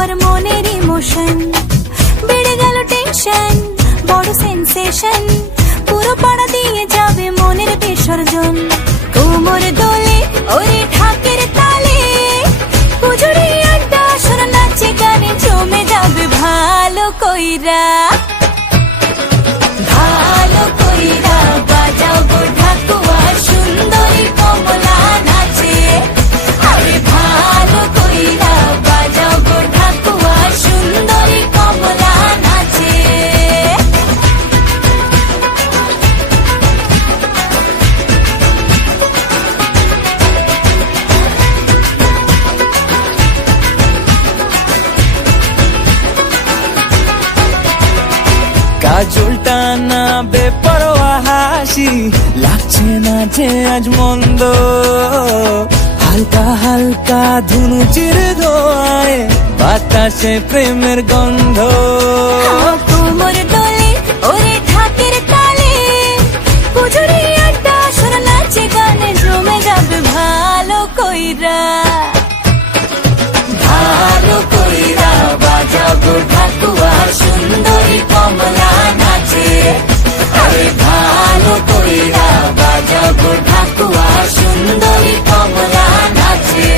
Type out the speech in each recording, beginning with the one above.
আবার মনের ইমোশন, বেড়ে গেল টেনশন, বড় সেন্সেশন, পুরো পাড়া দিয়ে যাবে মনের বিসর্জন। কোমর দোলে ওরে ঢাকের তালে, পুজোরে আড্ডা আসর নাচে গানে জমে যাবে ভালো কইরা, ভালো কইরা বাজাও গো ঢাকুয়া, সুন্দরী কমলা নাচে। আরে ভালো কইরা বাজাও গো ঢাকুয়া, সুন্দরী কমলা নাচে। কাজলটা না বেপরোয়া হাসি, লাগছে না যে আজ মন্দ, হালকা হালকা ধুনুচির ধোয়ায় বাতাসে প্রেমের গন্ধ। কোমর দোলে ওরে ঢাকের তালে, পুজোরে আড্ডা আসর নাচে গানে জমে যাবে ভালো কইরা, ভালো কইরা বাজাও গো ঢাকুয়া, সুন্দরী কমলা নাচে। আরে ভালো কইরা বাজাও গো ঢাকুয়া, সুন্দরী কমলা নাচে।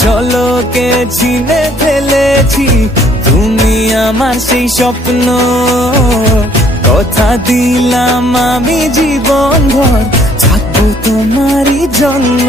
ঝলকে চিনে ফেলেছি তুমি আমার সেই স্বপ্ন, কথা দিলাম আমি জীবন ভর থাকবো তোমারই জন্য।